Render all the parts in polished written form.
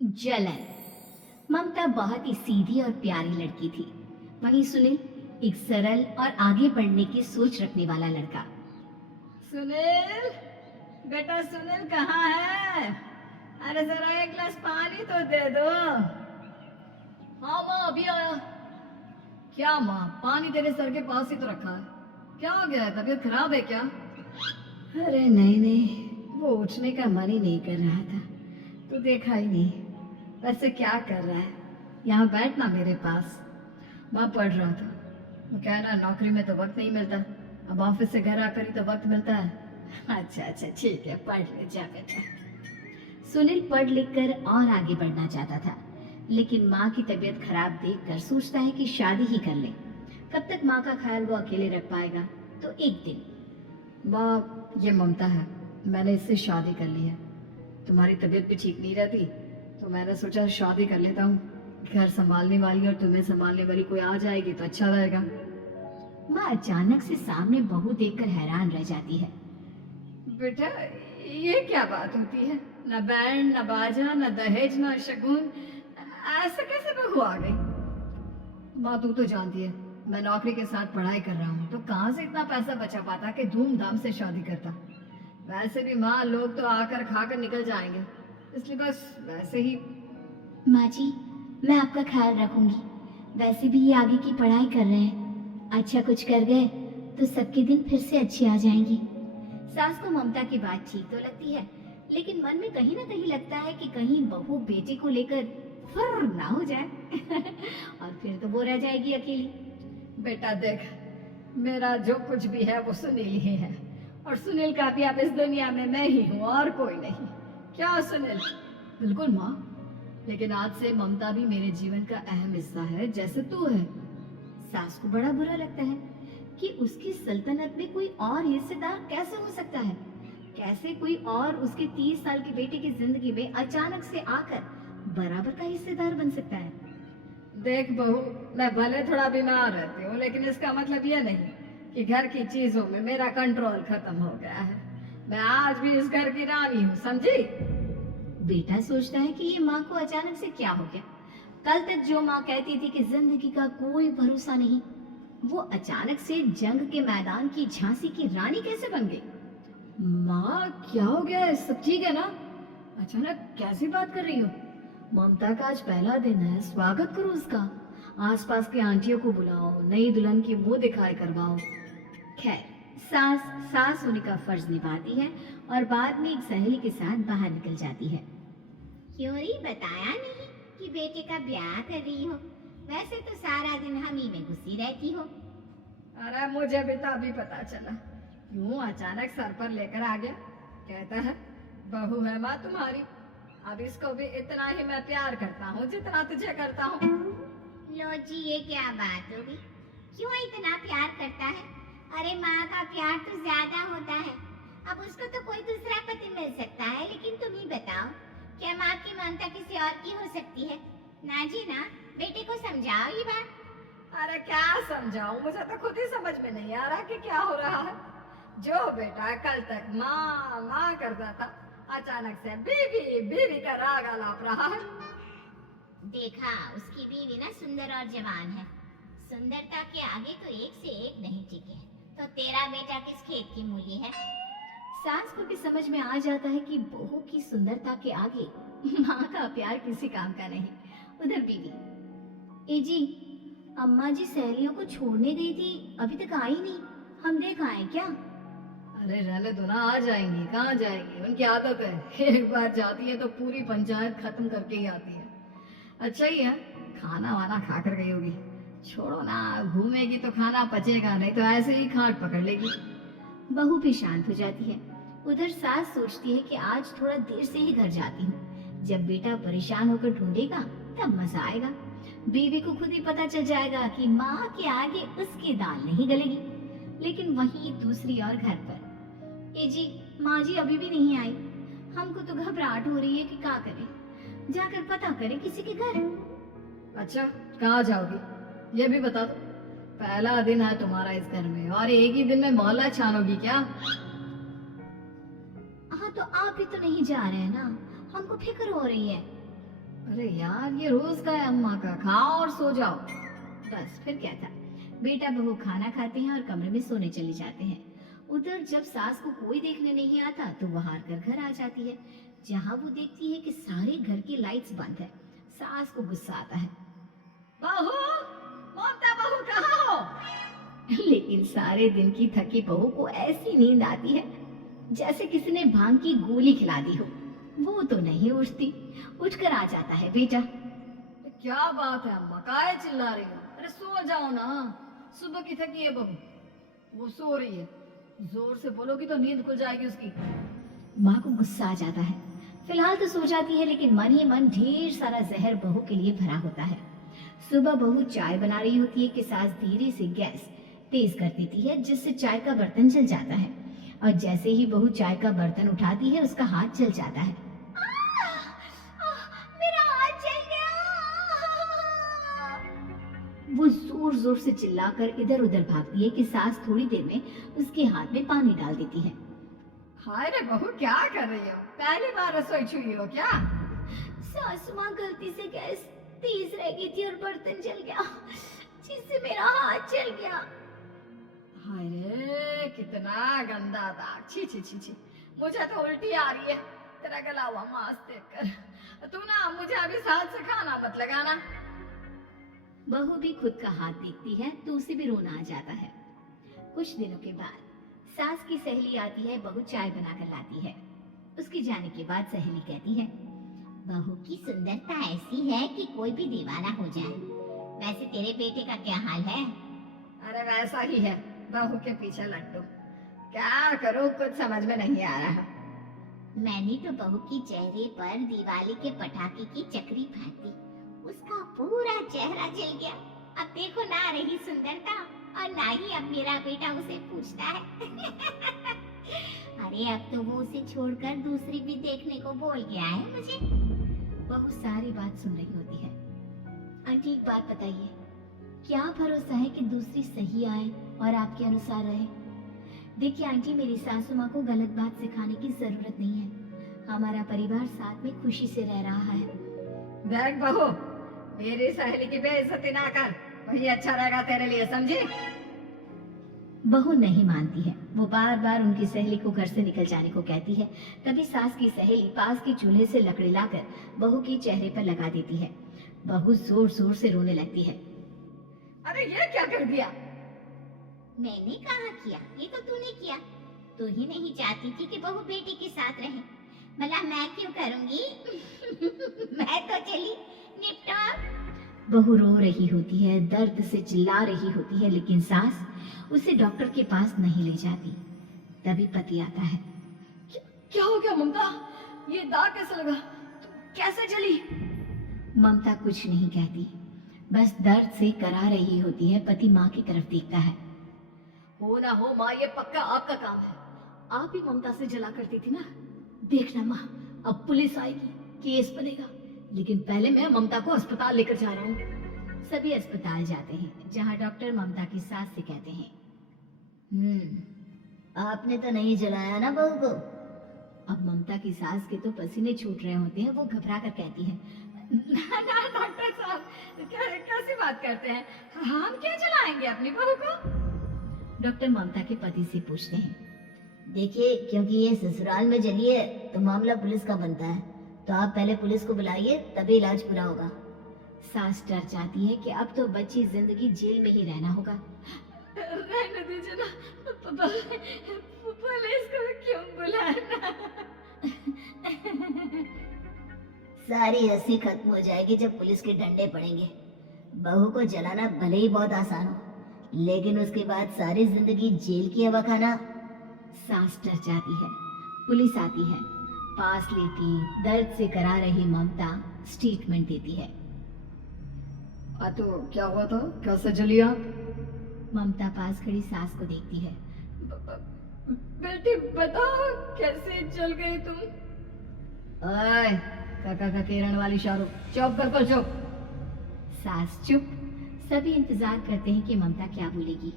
जलन। ममता बहुत ही सीधी और प्यारी लड़की थी। वहीं सुनील एक सरल और आगे बढ़ने की सोच रखने वाला लड़का। सुनील, बेटा सुनील कहाँ है? अरे जरा एक गिलास पानी तो दे दो। हाँ माँ, अभी आया। क्या माँ, पानी तेरे सर के पास ही तो रखा है। क्या हो गया है, तबीयत खराब है क्या? अरे नहीं नहीं, वो उठने का मन ही नहीं कर रहा था। तू देखा ही नहीं। वैसे क्या कर रहा है? यहाँ बैठना मेरे पास। माँ पढ़ रहा था। वो कहना नौकरी में तो वक्त नहीं मिलता, अब ऑफिस से घर आकर ही तो वक्त मिलता है। अच्छा अच्छा ठीक है, पढ़ ले जा बेटा। सुनील पढ़ लिख कर और आगे बढ़ना चाहता था, लेकिन माँ की तबीयत खराब देखकर सोचता है कि शादी ही कर ले। कब तक माँ का ख्याल वो अकेले रख पाएगा? तो एक दिन। माँ, ये ममता है, मैंने इससे शादी कर ली है। तुम्हारी तबीयत भी ठीक नहीं रहती, तो मैंने सोचा शादी कर लेता हूँ। घर संभालने वाली और तुम्हें संभालने वाली कोई आ जाएगी तो अच्छा रहेगा। माँ अचानक से सामने बहू देखकर हैरान रह जाती है। बेटा, ये क्या बात होती है? न बैंड, न बाजा, न दहेज, न शगुन, ऐसा कैसे बहू आ गई? माँ तू तो जानती है, मैं नौकरी के साथ पढ़ाई कर रहा हूँ, तो कहाँ से इतना पैसा बचा पाता कि धूमधाम से शादी करता। वैसे भी माँ, लोग तो आकर खाकर निकल जाएंगे, इसलिए बस वैसे ही। माँ जी, मैं आपका ख्याल रखूंगी। वैसे भी ये आगे की पढ़ाई कर रहे हैं, अच्छा कुछ कर गए तो सबके दिन फिर से अच्छे आ जाएंगी। सास को ममता की बात ठीक तो लगती है, लेकिन मन में कहीं ना कहीं लगता है कि कहीं बहू बेटे को लेकर फुर्र ना हो जाए और फिर तो वो रह जाएगी अकेली। बेटा देख, मेरा जो कुछ भी है वो सुनील ही है, और सुनील का भी अब इस दुनिया में मैं ही हूँ और कोई नहीं। क्या सुनील? बिल्कुल माँ, लेकिन आज से ममता भी मेरे जीवन का अहम हिस्सा है, जैसे तू है। सास को बड़ा बुरा लगता है कि उसकी सल्तनत में कोई और हिस्सेदार कैसे हो सकता है। कैसे कोई और उसके 30 साल के बेटे की जिंदगी में अचानक से आकर बराबर का हिस्सेदार बन सकता है। देख बहू, मैं भले थोड़ा बीमार रहती हूँ, लेकिन इसका मतलब यह नहीं कि घर की चीजों में मेरा कंट्रोल खत्म हो गया है। मैं आज भी इस घर की रानी हूँ, समझी? बेटा सोचता है कि ये माँ को अचानक से क्या हो गया। कल तक जो माँ कहती थी कि जिंदगी का कोई भरोसा नहीं, वो अचानक से जंग के मैदान की झांसी की रानी कैसे बन गई? माँ क्या हो गया है, सब ठीक है ना? अचानक कैसी बात कर रही हो? ममता का आज पहला दिन है, स्वागत करो उसका। आसपास की आंटियों को बुलाओ, नई दुल्हन की मुंह दिखाई करवाओ। खैर, सास सास होने का फर्ज निभाती है और बाद में एक सहेली के साथ बाहर निकल जाती है। क्यों री बताया नहीं कि बेटे का ब्याह कर रही हो? वैसे तो सारा दिन हम ही में घुसी रहती हो। अरे मुझे भी तो अभी पता चला, यूं अचानक सर पर लेकर आ गया। कहता है बहू है माँ तुम्हारी। अब इसको भी इतना ही मैं प्यार करता हूँ जितना तुझे करता हूँ। लो जी, ये क्या बात होगी? क्यों इतना प्यार करता है? अरे माँ का प्यार तो ज्यादा होता है। अब उसको तो कोई दूसरा पति मिल सकता है, लेकिन तुम ही बताओ, क्या माँ की ममता किसी और की हो सकती है? ना जी ना, बेटे को समझाओ ये बात। अरे क्या समझाऊं, मुझे तो खुद ही समझ में नहीं आ रहा कि क्या हो रहा है। जो बेटा कल तक माँ माँ करता था, अचानक से बीवी बीवी का राग आलाप रहा है। देखा, उसकी बीवी ना सुंदर और जवान है। सुंदरता के आगे तो एक से एक नहीं टिके। तो तेरा बेटा किस खेत की मूली है? सास को भी समझ में आ जाता है कि बहू की सुंदरता के आगे माँ का प्यार किसी काम का नहीं। उधर बीवी, ए जी, अम्मा जी सहेलियों को छोड़ने गई थी, अभी तक आई नहीं। हम देख आए क्या? अरे रहने दो ना, आ जाएंगी। कहाँ जाएंगी, उनकी आदत है, एक बार जाती है तो पूरी पंचायत खत्म करके ही आती है। अच्छा ही है, खाना वाना खा कर गई होगी। छोड़ो ना, घूमेगी तो खाना पचेगा, नहीं तो ऐसे ही खाट पकड़ लेगी। बहू भी शांत हो जाती है। उधर सास सोचती है कि आज थोड़ा देर से ही घर जाती हूँ। जब बेटा परेशान होकर ढूंढेगा तब मजा आएगा। बीवी को खुद ही पता चल जाएगा कि माँ के आगे उसकी दाल नहीं गलेगी। लेकिन वहीं दूसरी ओर घर पर, ए जी, माँ जी अभी भी नहीं आई। हमको तो घबराहट हो रही है कि क्या करें। जाकर पता करें किसी के घर। अच्छा, कहाँ जाओगी ये भी बता दो। पहला दिन है तुम्हारा इस घर में, और एक ही दिन में मोहल्ला छानोगी क्या? हाँ, तो आप भी तो नहीं जा रहे हैं ना, हमको फिक्र हो रही है। अरे यार ये रोज का है अम्मा का, खाओ और सो जाओ। बस फिर क्या था। बेटा बहू खाना खाते हैं और कमरे में सोने चले जाते हैं। उधर जब सास को कोई देखने नहीं आता तो वो हार कर घर आ जाती है, जहाँ वो देखती है कि सारे घर की लाइट्स बंद है। सास को गुस्सा आता है। बहू, ममता बहू कहाँ हो? लेकिन सारे दिन की थकी बहू को ऐसी नींद आती है जैसे किसी ने भांग की गोली खिला दी हो। वो तो नहीं उठती। उठकर आ जाता है बेटा। क्या बात है अम्मा, काहे चिल्ला रही हो? अरे सो जाओ ना, सुबह की थकी है बहू, वो सो रही है। जोर से बोलोगी तो नींद खुल जाएगी उसकी। माँ को गुस्सा आ जाता है। फिलहाल तो सो जाती है, लेकिन मन ही मन ढेर सारा जहर बहू के लिए भरा होता है। सुबह बहू चाय बना रही होती है कि सास धीरे से गैस तेज कर देती है, जिससे चाय का बर्तन जल जाता है। और जैसे ही बहू चाय का बर्तन उठाती है उसका हाथ जल जाता है। मेरा हाथ जल गया। वो जोर जोर से चिल्लाकर इधर उधर भागती है कि सास थोड़ी देर में उसके हाथ में पानी डाल देती है। हाय रे बहू, क्या कर रही हो? पहली बार रसोई छुई हो क्या? सासू माँ गलती से गैस तेज रह गई थी और बर्तन जल गया, जिससे मेरा हाथ जल गया। हाय रे, कितना गंदा दाग। छी छी छी छी, मुझे तो उल्टी आ रही है तेरा गला हुआ मांस देखकर। तू ना मुझे अभी साथ से खाना मत लगाना। बहू भी खुद का हाथ देखती है तो उसे भी रोना आ जाता है। कुछ दिनों के बाद सास की सहेली आती है, बहू चाय बनाकर लाती है। उसके जाने के बाद सहेली कहती है, बहू की सुंदरता ऐसी है कि कोई भी दीवाना हो जाए। वैसे तेरे बेटे का क्या हाल है? अरे वैसा ही है, बहू के पीछे लट्टू। क्या करूं, कुछ समझ में नहीं आ रहा। मैंने तो बहू के चेहरे पर दिवाली के पटाखे की चक्री फाँकी, उसका पूरा चेहरा जल गया। अब देखो ना रही सुंदरता, और ना ही अब मेरा बेटा उसे पूछता है। अरे अब तो वो उसे छोड़कर दूसरी भी देखने को बोल गया है मुझे। बहू सारी बात सुन रही होती है। आंटी एक बात बताइए, क्या भरोसा है कि दूसरी सही आए और आपके अनुसार रहे? देखिए आंटी, मेरी सासू माँ को गलत बात सिखाने की जरूरत नहीं है। हमारा परिवार साथ में खुशी से रह रहा है। देख बहू, मेरी सहेली की बेइज्जती ना कर, वही अच्छा रहेगा तेरे लिए, समझी? बहू नहीं मानती है। वो बार बार उनकी सहेली को घर से निकल जाने को कहती है। तभी सास की सहेली पास के चूल्हे से लकड़ी लाकर बहू के चेहरे पर लगा देती है। बहू जोर जोर से रोने लगती है। अरे ये क्या कर दिया? मैंने कहा किया, ये तो तूने किया। तू ही नहीं चाहती थी कि बहू बेटी के साथ रहे, भला मैं क्यों करूंगी? मैं तो चली, निपटो। बहू रो रही होती है, दर्द से चिल्ला रही होती है, लेकिन सास उसे डॉक्टर के पास नहीं ले जाती। तभी पति आता है। क्या हो गया ममता? ये दाग कैसे लगा? कैसे जली? ममता कुछ नहीं कहती, बस दर्द से करा रही होती है। पति माँ की तरफ देखता है। हो ना हो माँ, ये पक्का आपका काम है। आप ही ममता से जला करती थी ना। देखना माँ, अब पुलिस आएगी, केस बनेगा, लेकिन पहले मैं ममता को अस्पताल लेकर जा रहा हूँ। सभी अस्पताल जाते हैं, जहाँ डॉक्टर ममता की सास से कहते हैं, आपने तो नहीं जलाया ना बहू को? अब ममता की सास के तो पसीने छूट रहे होते हैं। वो घबरा कर कहती है, ना ना डॉक्टर साहब, कैसी बात करते हैं? हम क्यों जलाएंगे अपनी बहू को? डॉक्टर ममता के पति से पूछते हैं, देखिए क्योंकि ये ससुराल में जली है तो मामला पुलिस का बनता है, तो आप पहले पुलिस को बुलाइए, तभी इलाज पूरा होगा। सास डर जाती है कि अब तो बच्ची जिंदगी जेल में ही रहना होगा। रहने दीजिए ना, पुलिस को क्यों बुलाना? सारी हंसी खत्म हो जाएगी जब पुलिस के डंडे पड़ेंगे। बहू को जलाना भले ही बहुत आसान हो, लेकिन उसके बाद सारी जिंदगी जेल की हवा खाना। सास डर जाती है। पुलिस आती है, पास लेती दर्द से करा रही ममता स्टेटमेंट देती है। तो क्या हुआ था? कैसे जली आप? ममता पास खड़ी सास को देखती है। बेटी बताओ, कैसे जल गई तुम? ओए, काका का किरण वाली शाहरुख, चुप कर चुप। सास चुप। सभी इंतजार करते हैं कि ममता क्या बोलेगी।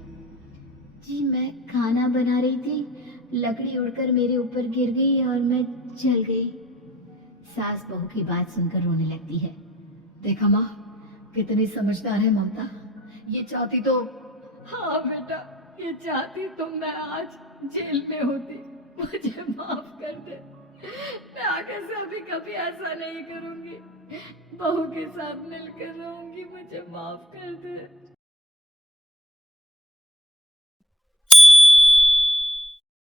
जी मैं खाना बना रही थी, लकड़ी उड़कर मेरे ऊपर गिर गई और मैं जल गई। सास बहू की बात सुनकर रोने लगती है। देखा माँ, कितनी समझदार है ममता। ये चाहती तो, हाँ बेटा, ये चाहती तो मैं आज जेल में होती। मुझे माफ कर दे। मैं आगे से अभी कभी ऐसा नहीं करूंगी। बहू के साथ मिलकर रहूंगी। मुझे माफ कर दे।